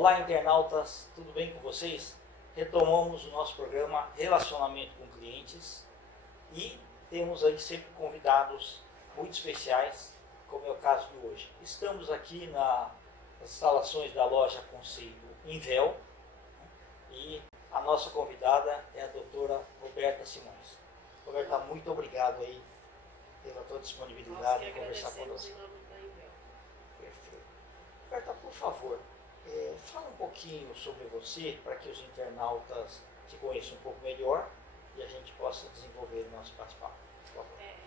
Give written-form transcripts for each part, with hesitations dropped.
Olá, internautas, tudo bem com vocês? Retomamos o nosso programa Relacionamento com Clientes e temos aí sempre convidados muito especiais, como é o caso de hoje. Estamos aqui nas instalações da loja Conceito Invel e a nossa convidada é a doutora Roberta Simões. Roberta, muito obrigado aí pela tua disponibilidade em conversar conosco. Perfeito. Roberta, por favor, fala um pouquinho sobre você para que os internautas te conheçam um pouco melhor e a gente possa desenvolver o nosso bate-papo.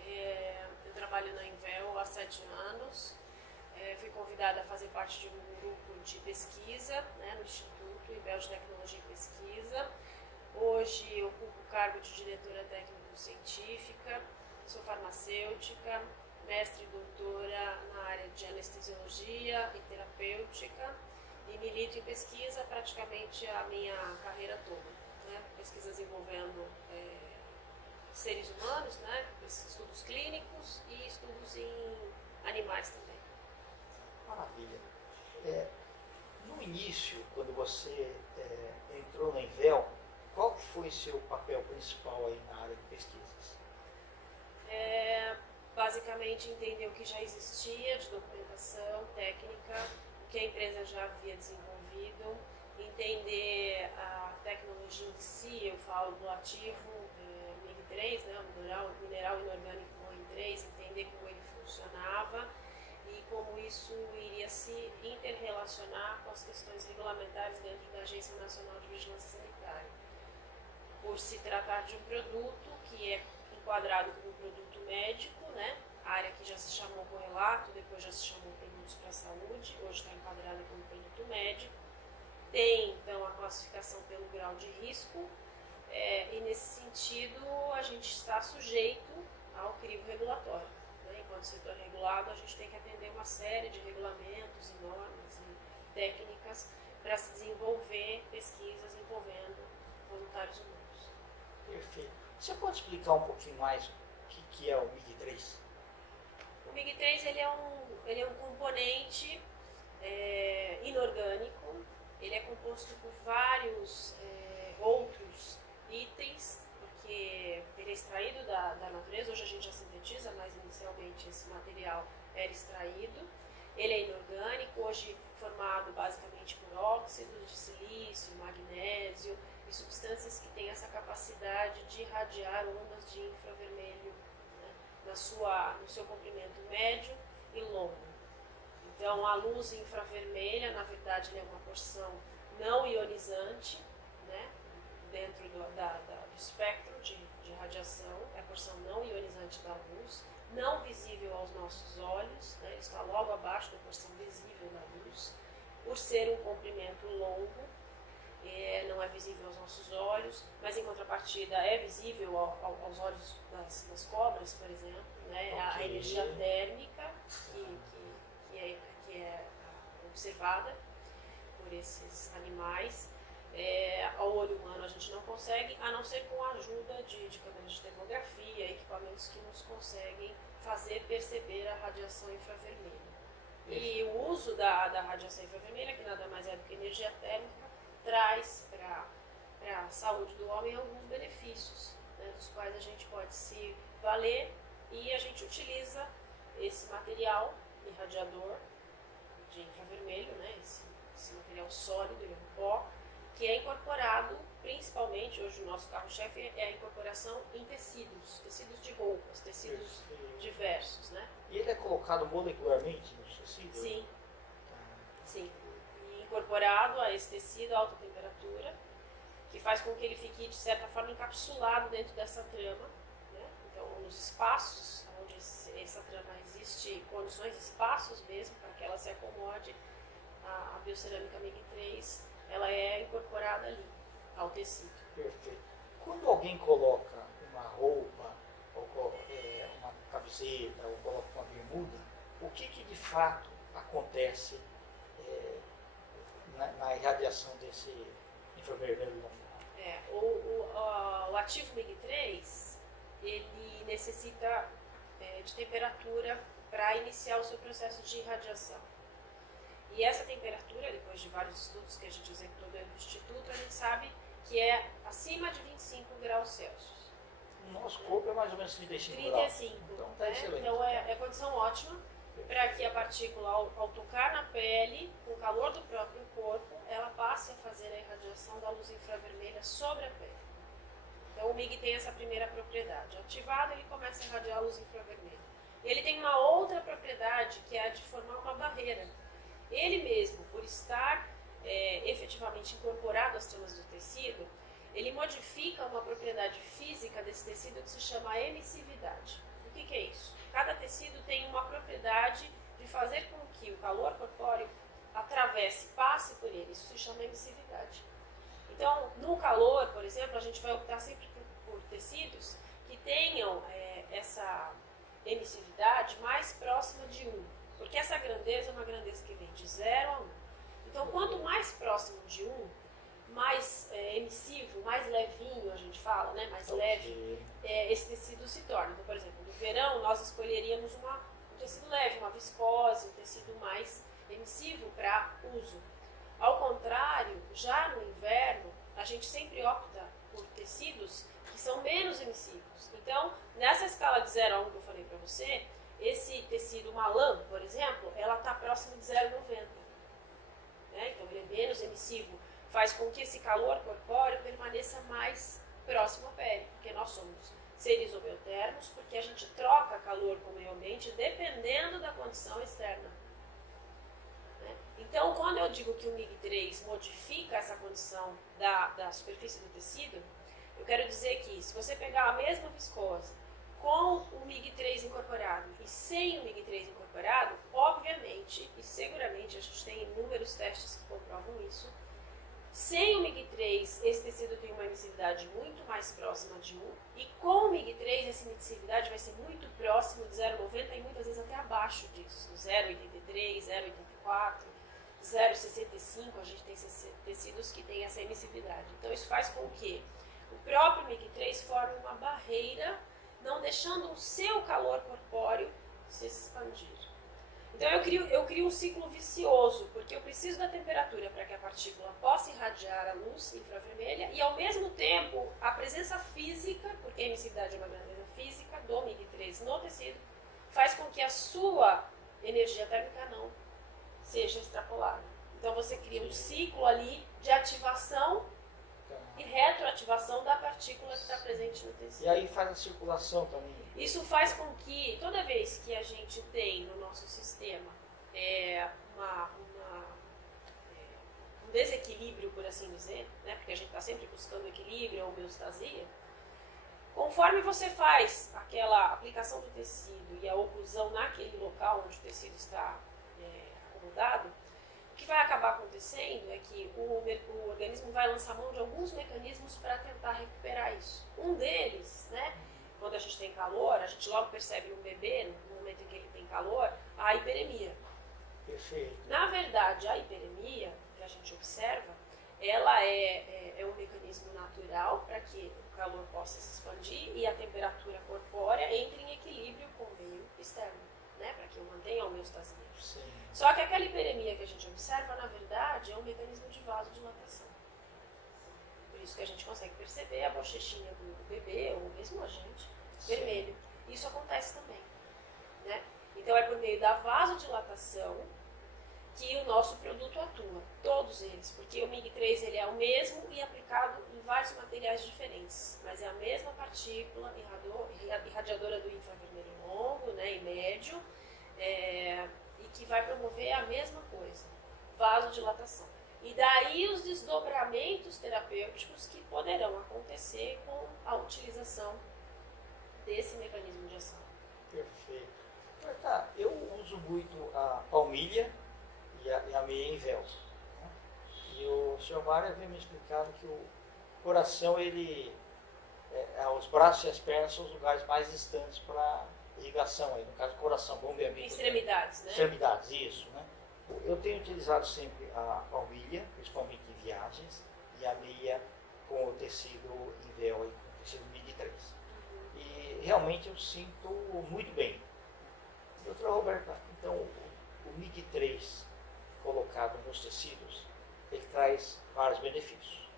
Eu trabalho na Invel há 7 anos. Fui convidada a fazer parte de um grupo de pesquisa, né, no Instituto Invel de Tecnologia e Pesquisa. Hoje eu ocupo o cargo de diretora técnico-científica, sou farmacêutica, mestre e doutora na área de anestesiologia e terapêutica e milito em pesquisa praticamente a minha carreira toda, né? Pesquisas envolvendo seres humanos, né? Estudos clínicos e estudos em animais também. Maravilha. No início, quando você entrou na Invel, qual foi seu papel principal aí na área de pesquisas? Basicamente entender o que já existia de documentação técnica, o que a empresa já havia desenvolvido, entender a tecnologia em si, eu falo do ativo MIG3, né, o mineral inorgânico MIG3, entender como ele funcionava e como isso iria se interrelacionar com as questões regulamentares dentro da Agência Nacional de Vigilância Sanitária. Por se tratar de um produto que é enquadrado como produto médico, né? A área que já se chamou correlato, depois já se chamou produtos para a saúde, hoje está enquadrada como produto médico. Tem, então, a classificação pelo grau de risco e, nesse sentido, a gente está sujeito ao crivo regulatório. Né? Enquanto setor regulado, a gente tem que atender uma série de regulamentos e normas e técnicas para se desenvolver pesquisas envolvendo voluntários humanos. Perfeito. Você pode explicar um pouquinho mais o que é o MIG3? O MIG3 ele é um componente inorgânico, ele é composto por vários outros itens, porque ele é extraído da natureza, hoje a gente já sintetiza, mas inicialmente esse material era extraído. Ele é inorgânico, hoje formado basicamente por óxidos de silício, magnésio e substâncias que têm essa capacidade de irradiar ondas de infravermelho, né, no seu comprimento médio e longo. Então, a luz infravermelha, na verdade, ela é uma porção não ionizante, né, dentro do espectro de radiação, é a porção não ionizante da luz, não visível aos nossos olhos, né, está logo abaixo da porção visível da luz, por ser um comprimento longo, não é visível aos nossos olhos, mas em contrapartida é visível aos olhos das cobras, por exemplo, né, okay. A energia térmica que é observada por esses animais. Ao olho humano a gente não consegue, a não ser com a ajuda de câmeras de termografia, equipamentos que nos conseguem fazer perceber a radiação infravermelha. E o uso da radiação infravermelha, que nada mais é do que energia térmica, traz para a saúde do homem alguns benefícios, né, dos quais a gente pode se valer, e a gente utiliza esse material irradiador de infravermelho, né, esse material sólido, ele é um pó, que é incorporado, principalmente, hoje o nosso carro-chefe é a incorporação em tecidos de roupas, tecidos diversos, né? E ele é colocado molecularmente nos tecidos? Sim, sim. E incorporado a esse tecido a alta temperatura, que faz com que ele fique, de certa forma, encapsulado dentro dessa trama, né? Então, nos espaços onde essa trama existe, condições, espaços mesmo, para que ela se acomode, a biocerâmica MIG3, ela é incorporada ali, ao tecido. Perfeito. Quando alguém coloca uma roupa, ou uma camiseta, ou coloca uma bermuda, o que de fato acontece na irradiação desse infravermelho longo? O ativo MIG3, ele necessita de temperatura para iniciar o seu processo de irradiação. E essa temperatura, depois de vários estudos que a gente executou dentro do Instituto, a gente sabe que é acima de 25 graus Celsius. O nosso corpo é mais ou menos 35 graus. 35, Então está né? excelente. Então é condição ótima para que a partícula, ao tocar na pele, com o calor do próprio corpo, ela passe a fazer a irradiação da luz infravermelha sobre a pele. Então o MIG tem essa primeira propriedade. Ativado, ele começa a irradiar a luz infravermelha. Ele tem uma outra propriedade, que é a de formar uma barreira. Ele mesmo, por estar efetivamente incorporado às tramas do tecido, ele modifica uma propriedade física desse tecido que se chama emissividade. O que é isso? Cada tecido tem uma propriedade de fazer com que o calor corpóreo atravesse, passe por ele. Isso se chama emissividade. Então, no calor, por exemplo, a gente vai optar sempre por tecidos que tenham essa emissividade mais próxima de 1. Porque essa grandeza é uma grandeza que vem de 0 a 1. Então, quanto mais próximo de 1, mais emissivo, mais levinho, a gente fala, né? Mais leve, esse tecido se torna. Então, por exemplo, no verão, nós escolheríamos um tecido leve, uma viscose, um tecido mais emissivo para uso. Ao contrário, já no inverno, a gente sempre opta por tecidos que são menos emissivos. Então, nessa escala de 0 a 1 que eu falei para você, esse tecido, uma lã, por exemplo, ela está próximo de 0,90. Né? Então, ele é menos emissivo, faz com que esse calor corpóreo permaneça mais próximo à pele, porque nós somos seres homeotermos, porque a gente troca calor com o meio ambiente dependendo da condição externa. Né? Então, quando eu digo que o MIG-3 modifica essa condição da superfície do tecido, eu quero dizer que se você pegar a mesma viscose com o MIG-3 incorporado e sem o MIG-3 incorporado, obviamente e seguramente, a gente tem inúmeros testes que comprovam isso, sem o MIG-3 esse tecido tem uma emissividade muito mais próxima de 1 e com o MIG-3 essa emissividade vai ser muito próximo de 0,90 e muitas vezes até abaixo disso, 0,83, 0,84, 0,65, a gente tem tecidos que têm essa emissividade. Então isso faz com que o próprio MIG-3 forme uma barreira, não deixando o seu calor corpóreo se expandir. Então eu crio um ciclo vicioso, porque eu preciso da temperatura para que a partícula possa irradiar a luz infravermelha e ao mesmo tempo a presença física, porque a emissividade é uma grandeza física do MIG-3 no tecido, faz com que a sua energia térmica não seja extrapolada. Então você cria um ciclo ali de ativação e retroativação da partícula que está presente no tecido. E aí faz a circulação também. Isso faz com que, toda vez que a gente tem no nosso sistema um desequilíbrio, por assim dizer, né, porque a gente está sempre buscando equilíbrio, homeostasia, conforme você faz aquela aplicação do tecido e a oclusão naquele local onde o tecido está acomodado, o que vai acabar acontecendo é que o organismo vai lançar mão de alguns mecanismos para tentar recuperar isso. Um deles, né, quando a gente tem calor, a gente logo percebe um bebê, no momento em que ele tem calor, a hiperemia. Perfeito. Na verdade, a hiperemia, que a gente observa, ela é um mecanismo natural para que o calor possa se expandir e a temperatura corpórea entre em equilíbrio com o meio externo, né, para que eu mantenha a homeostasia. Sim. Só que aquela hiperemia que a gente observa, na verdade, é um mecanismo de vasodilatação. Por isso que a gente consegue perceber a bochechinha do bebê, ou mesmo a gente, vermelho. Isso acontece também. Né? Então é por meio da vasodilatação que o nosso produto atua. Todos eles, porque o MIG-3 ele é o mesmo e aplicado em vários materiais diferentes. Mas é a mesma partícula irradiadora do infravermelho longo, né, e médio, e que vai promover a mesma coisa, vasodilatação. E daí os desdobramentos terapêuticos que poderão acontecer com a utilização desse mecanismo de ação. Perfeito. Tá, eu uso muito a palmilha e a meia em véu. Né? E o Sr. Mário veio me explicando que o coração, os braços e as pernas são os lugares mais distantes para irrigação, aí, no caso, coração, bombeamento. Extremidades, né? Extremidades, isso, né? Eu tenho utilizado sempre a palmilha, principalmente em viagens, e a meia com o tecido em véu, com o tecido MIG-3. E realmente eu sinto muito bem. Doutora Roberta, então o MIG-3 colocado nos tecidos, ele traz vários benefícios.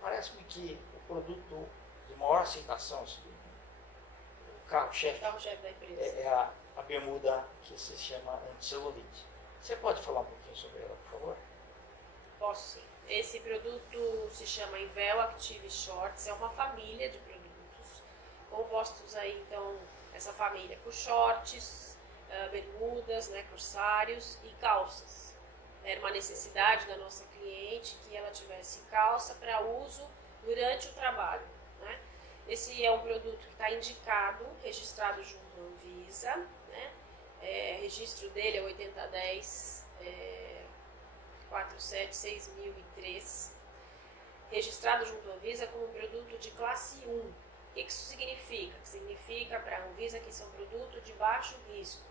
Parece-me que o produto de maior aceitação, o carro-chefe, da empresa, é a bermuda que se chama anticelulite. Você pode falar um pouquinho sobre ela, por favor? Posso sim. Esse produto se chama Invel Active Shorts, é uma família de produtos compostos aí, então, essa família por shorts, bermudas, né, corsários e calças. Era uma necessidade da nossa cliente que ela tivesse calça para uso durante o trabalho, né? Esse é um produto que está indicado, registrado junto à Anvisa, né? Registro dele é 8010 476.003, registrado junto à Anvisa como um produto de classe 1. O que isso significa? Significa para a Anvisa que isso é um produto de baixo risco,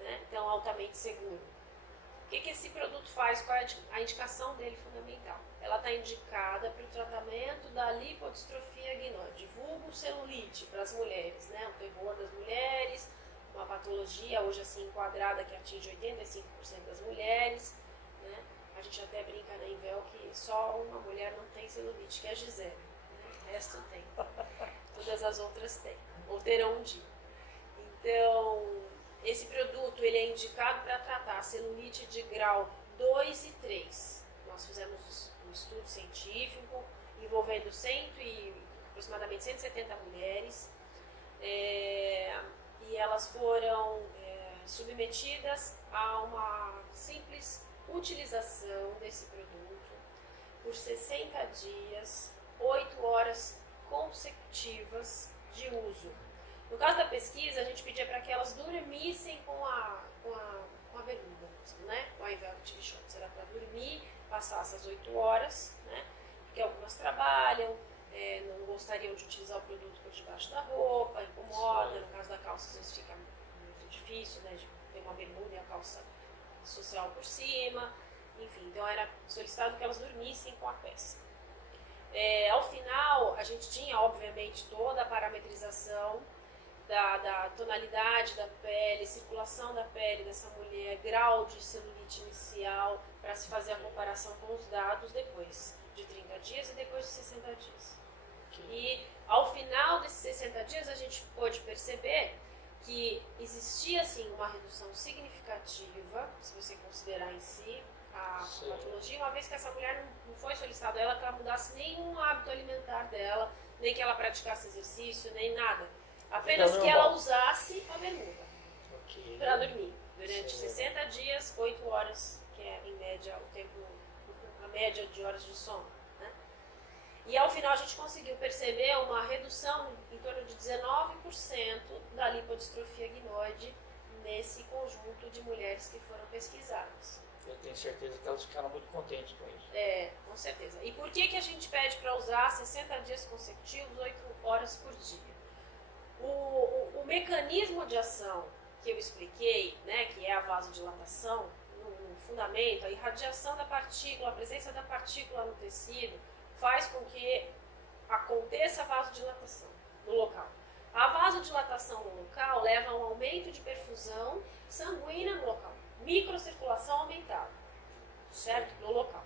né? Então altamente seguro. O que esse produto faz? Qual é a indicação dele fundamental? Ela está indicada para o tratamento da lipodistrofia guinoide, vulgo celulite para as mulheres, né? O terror das mulheres, uma patologia hoje assim enquadrada que atinge 85% das mulheres, né? A gente até brinca na Invel que só uma mulher não tem celulite, que é a Gisele, né? O resto tem. Todas as outras têm, ou terão um dia. Então, esse produto ele é indicado para tratar celulite de grau 2 e 3. Nós fizemos um estudo científico envolvendo aproximadamente 170 mulheres e elas foram submetidas a uma simples utilização desse produto por 60 dias, 8 horas consecutivas de uso. No caso da pesquisa, a gente pedia para que elas dormissem com a bermuda, né? Com a Invel Active Shorts. Era para dormir, passar essas 8 horas, né? Porque algumas trabalham, não gostariam de utilizar o produto por debaixo da roupa, incomoda. Sim. No caso da calça, às vezes fica muito difícil, né? De ter uma bermuda e a calça social por cima. Enfim, então era solicitado que elas dormissem com a peça. Ao final, a gente tinha, obviamente, toda a parametrização da tonalidade da pele, circulação da pele dessa mulher, grau de celulite inicial, para se fazer a comparação com os dados depois de 30 dias e depois de 60 dias. E ao final desses 60 dias a gente pôde perceber que existia sim uma redução significativa, se você considerar em si a patologia, uma vez que essa mulher não foi solicitada a ela que ela mudasse nenhum hábito alimentar dela, nem que ela praticasse exercício, nem nada. Apenas que ela usasse a bermuda para dormir durante 60 dias, 8 horas, que é em média a média de horas de sono, né? E ao final a gente conseguiu perceber uma redução em torno de 19% da lipodistrofia guinoide nesse conjunto de mulheres que foram pesquisadas. Eu tenho certeza que elas ficaram muito contentes com isso. Com certeza. E por que a gente pede para usar 60 dias consecutivos, 8 horas por dia? O mecanismo de ação que eu expliquei, né, que é a vasodilatação, no fundamento, a irradiação da partícula, a presença da partícula no tecido, faz com que aconteça a vasodilatação no local. A vasodilatação no local leva a um aumento de perfusão sanguínea no local, microcirculação aumentada, certo? No local.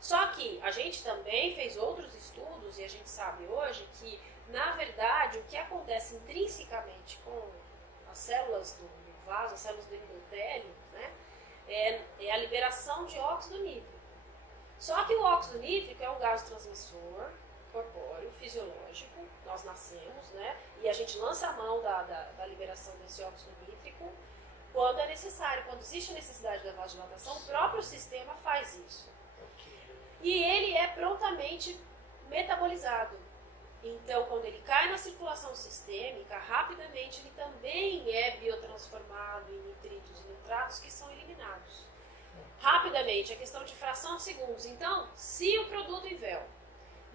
Só que a gente também fez outros estudos e a gente sabe hoje que, na verdade, o que acontece intrinsecamente com as células do vaso, as células do endotélio, né, é a liberação de óxido nítrico. Só que o óxido nítrico é um gás transmissor corpóreo, fisiológico, nós nascemos, né, e a gente lança a mão da liberação desse óxido nítrico quando é necessário. Quando existe a necessidade da vasodilatação, o próprio sistema faz isso. E ele é prontamente metabolizado. Então, quando ele cai na circulação sistêmica, rapidamente ele também é biotransformado em nitritos e nitratos que são eliminados. Rapidamente, é questão de fração de segundos. Então, se o produto Invel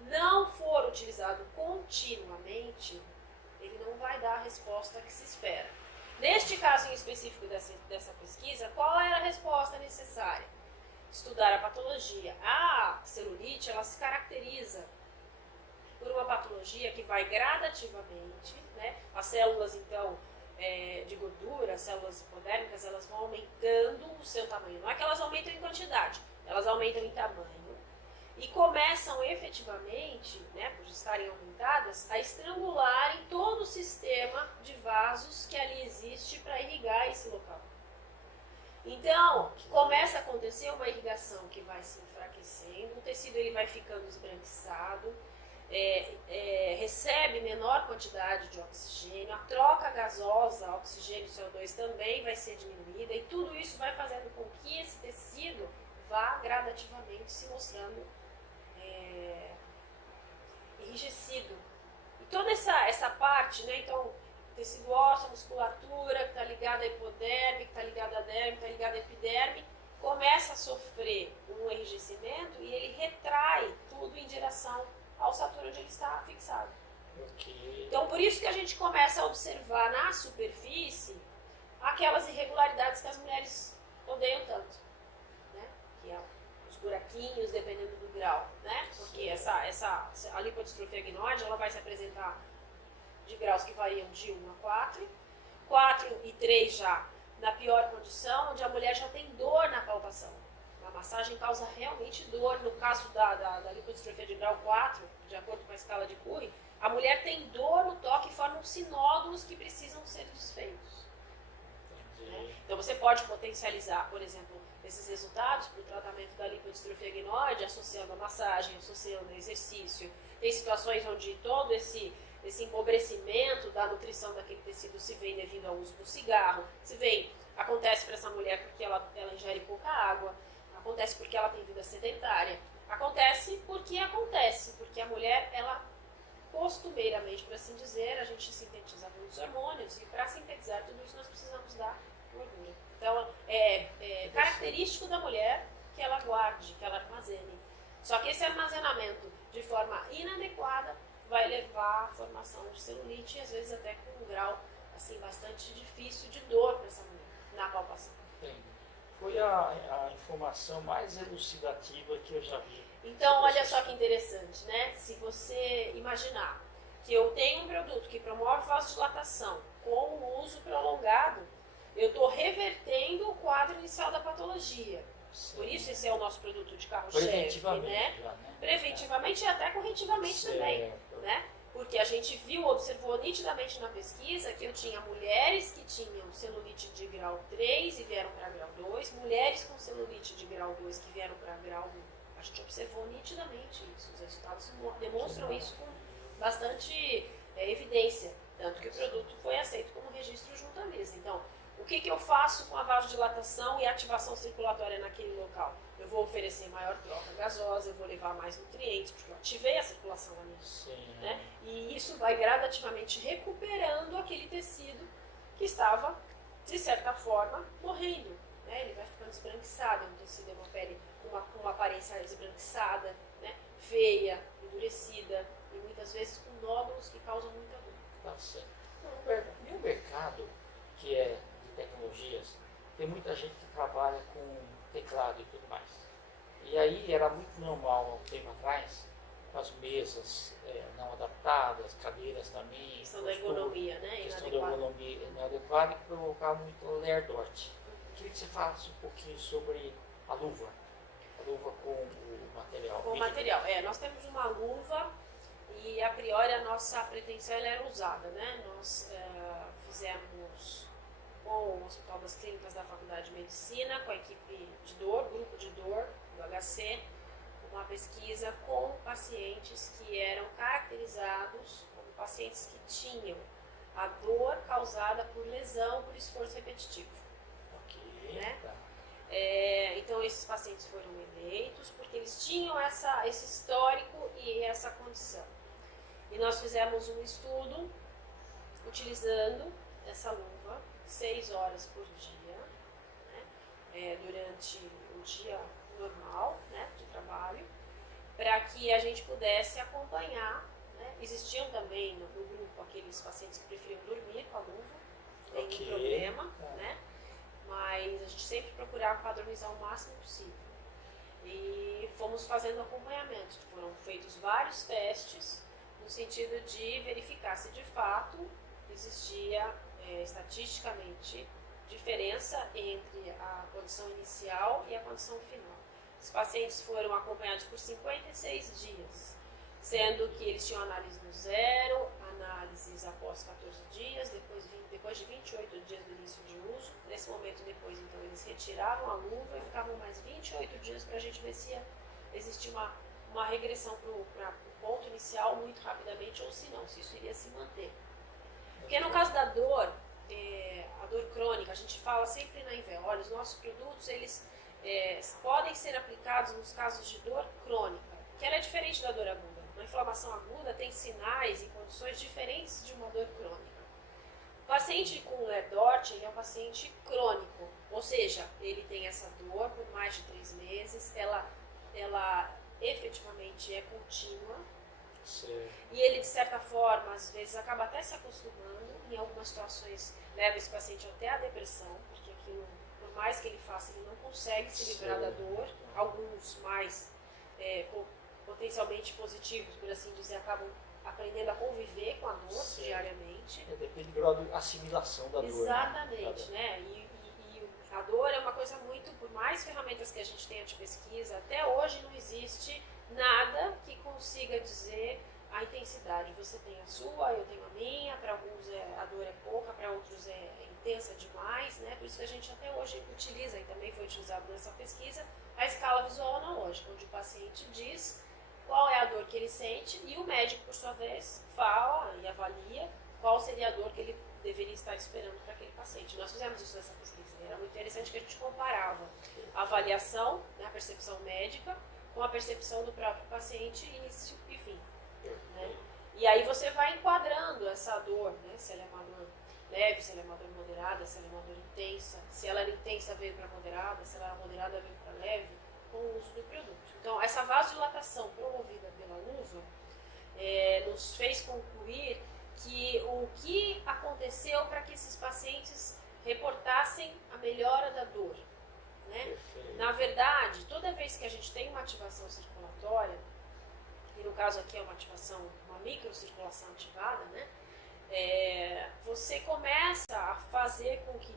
não for utilizado continuamente, ele não vai dar a resposta que se espera. Neste caso em específico dessa pesquisa, qual era a resposta necessária? Estudar a patologia. A celulite, ela se caracteriza por uma patologia que vai gradativamente, né? As células, então, de gordura, células hipodérmicas, elas vão aumentando o seu tamanho. Não é que elas aumentam em quantidade, elas aumentam em tamanho e começam efetivamente, né, por estarem aumentadas, a estrangularem todo o sistema de vasos que ali existe para irrigar esse local. Então, começa a acontecer uma irrigação que vai se enfraquecendo, o tecido ele vai ficando esbranquiçado, recebe menor quantidade de oxigênio, a troca gasosa, oxigênio e CO2 também vai ser diminuída, e tudo isso vai fazendo com que esse tecido vá gradativamente se mostrando enrijecido. E toda essa parte, né, então, tecido ósseo, musculatura, que está ligada à hipoderme, que está ligada à derme, que está ligada à epiderme, começa a sofrer um enrijecimento e ele retrai tudo em direção ao satura onde ele está fixado. Okay. Então, por isso que a gente começa a observar na superfície aquelas irregularidades que as mulheres odeiam tanto, né? Que é os buraquinhos, dependendo do grau, né? Porque a lipodistrofia gnoide, ela vai se apresentar de graus que variam de 1 a 4, 4 e 3 já na pior condição, onde a mulher já tem dor na palpação. A massagem causa realmente dor. No caso da lipodistrofia de grau 4, de acordo com a escala de Curry, a mulher tem dor no toque e formam-se nódulos que precisam ser desfeitos. Né? Então você pode potencializar, por exemplo, esses resultados para o tratamento da lipodistrofia gnoide, associando a massagem, associando a exercício. Tem situações onde todo esse empobrecimento da nutrição daquele tecido se vem devido ao uso do cigarro, acontece para essa mulher porque ela ingere pouca água, acontece porque ela tem vida sedentária, acontece porque a mulher, ela costumeiramente, por assim dizer, a gente sintetiza muitos hormônios e para sintetizar tudo isso nós precisamos da gordura. Então é característico da mulher que ela guarde, que ela armazene. Só que esse armazenamento de forma inadequada vai levar à formação de celulite e às vezes até com um grau assim, bastante difícil de dor para essa mulher na palpação. Bem, foi a informação mais elucidativa que eu já vi. Então, olha só que interessante, né? Se você imaginar que eu tenho um produto que promove vasodilatação com o uso prolongado, eu estou revertendo o quadro inicial da patologia. Sim. Por isso esse é o nosso produto de carro-chefe, né? Preventivamente e até corretivamente também, né? Porque a gente observou nitidamente na pesquisa que eu tinha mulheres que tinham celulite de grau 3 e vieram para grau 2, mulheres com celulite de grau 2 que vieram para grau 1. A gente observou nitidamente isso, os resultados demonstram isso com bastante evidência, tanto que o produto foi aceito como registro junto à mesa. Então, o que eu faço com a vasodilatação e a ativação circulatória naquele local? Eu vou oferecer maior troca gasosa, eu vou levar mais nutrientes, porque eu ativei a circulação ali. Sim. Né? E isso vai gradativamente recuperando aquele tecido que estava, de certa forma, morrendo. Né? Ele vai ficando esbranquiçado, um tecido é uma pele com uma aparência esbranquiçada, né? Feia, endurecida, e muitas vezes com nódulos que causam muita dor. Tá certo. E o mercado, que é de tecnologias, tem muita gente que trabalha com teclado e tudo mais. E aí era muito normal, há um tempo atrás, com as mesas não adaptadas, cadeiras também. Questão da ergonomia, né? Questão da ergonomia inadequada que provocava muito lerdorte. Queria que você falasse um pouquinho sobre a luva com o material. Com o material, nós temos uma luva e a priori a nossa pretensão ela era usada, né? Nós fizemos com o Hospital das Clínicas da Faculdade de Medicina, com a equipe de dor, grupo de dor do HC, uma pesquisa com pacientes que eram caracterizados como pacientes que tinham a dor causada por lesão por esforço repetitivo. Ok. Né? Então esses pacientes foram eleitos porque eles tinham esse histórico e essa condição. E nós fizemos um estudo utilizando essa luva 6 horas por dia, né? Durante o dia normal, né, de trabalho, para que a gente pudesse acompanhar. Né? Existiam também no grupo aqueles pacientes que preferiam dormir com a luva, nenhum problema, né? Mas a gente sempre procurava padronizar o máximo possível. E fomos fazendo acompanhamento. Foram feitos vários testes no sentido de verificar se de fato existia estatisticamente diferença entre a condição inicial e a condição final. Os pacientes foram acompanhados por 56 dias, sendo que eles tinham análise no zero, análises após 14 dias, depois de 28 dias do início de uso. Nesse momento depois, então, eles retiraram a luva e ficavam mais 28 dias para a gente ver se existia uma regressão para o ponto inicial muito rapidamente ou se não, se isso iria se manter. Porque no caso da dor, a dor crônica, a gente fala sempre na Invel, olha, os nossos produtos, eles podem ser aplicados nos casos de dor crônica, que ela é diferente da dor aguda. Uma inflamação aguda tem sinais e condições diferentes de uma dor crônica. O paciente com Lerdort, ele é um paciente crônico, ou seja, ele tem essa dor por mais de 3 meses, ela efetivamente é contínua. Sim. E ele, de certa forma, às vezes acaba até se acostumando, em algumas situações leva esse paciente até a depressão, porque aquilo, por mais que ele faça, ele não consegue se livrar da dor. Alguns mais potencialmente positivos, por assim dizer, acabam aprendendo a conviver com a dor diariamente. Depende do grau de assimilação da dor. Exatamente, né? E a dor é uma coisa muito, por mais ferramentas que a gente tenha de pesquisa, até hoje não existe nada que consiga dizer a intensidade. Você tem a sua, eu tenho a minha, para alguns a dor é pouca, para outros é intensa demais, né? Por isso que a gente até hoje utiliza, e também foi utilizado nessa pesquisa, a escala visual analógica, onde o paciente diz qual é a dor que ele sente e o médico, por sua vez, fala e avalia qual seria a dor que ele deveria estar esperando para aquele paciente. Nós fizemos isso nessa pesquisa, era muito interessante que a gente comparava a avaliação, né, a percepção médica, com a percepção do próprio paciente, início e fim. Né? E aí você vai enquadrando essa dor, né? Se ela é uma dor leve, se ela é uma dor moderada, se ela é uma dor intensa, se ela era intensa veio para moderada, se ela era moderada veio para leve, com o uso do produto. Então, essa vasodilatação promovida pela luva nos fez concluir que o que aconteceu para que esses pacientes reportassem a melhora da dor. Né? Na verdade, toda vez que a gente tem uma ativação circulatória, e no caso aqui é uma microcirculação ativada, né? Você começa a fazer com que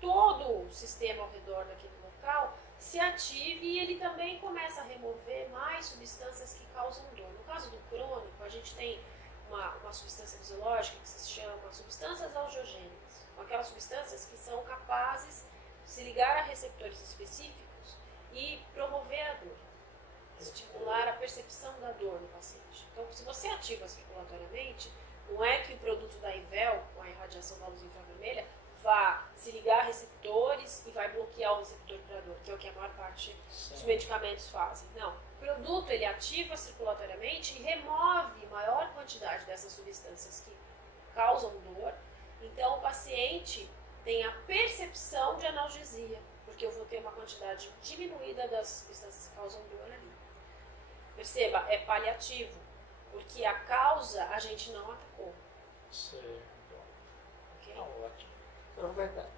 todo o sistema ao redor daquele local se ative e ele também começa a remover mais substâncias que causam dor. No caso do crônico, a gente tem uma substância fisiológica que se chama substâncias algiogênicas, aquelas substâncias que são capazes de se ligar a receptores específicos e promover a dor, estimular a percepção da dor no paciente. Então, se você ativa circulatoriamente, não é que o produto da Invel, com a irradiação da luz infravermelha, vá se ligar a receptores e vai bloquear o receptor para dor, que é o que a maior parte dos medicamentos fazem. Não. O produto, ele ativa circulatoriamente e remove maior quantidade dessas substâncias que causam dor. Então, o paciente tem a percepção de analgesia, porque eu vou ter uma quantidade diminuída das substâncias que causam dor ali. Perceba, é paliativo, porque a causa a gente não atacou. Certo. Okay? Ótimo. Roberta,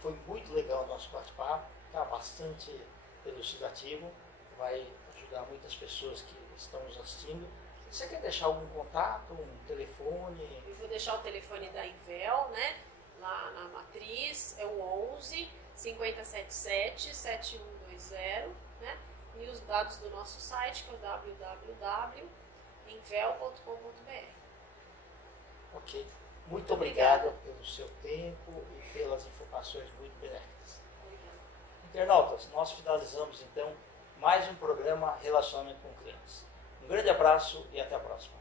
foi muito legal o nosso bate-papo, está bastante elucidativo, vai ajudar muitas pessoas que estão nos assistindo. Você quer deixar algum contato, um telefone? Eu vou deixar o telefone da Invel, né? Lá na matriz, é o 11 577 7120, né? E os dados do nosso site, que é o www.invel.com.br. Ok. Muito obrigado pelo seu tempo e pelas informações muito benéficas. Obrigada. Internautas, nós finalizamos então mais um programa Relacionamento com Clientes. Um grande abraço e até a próxima.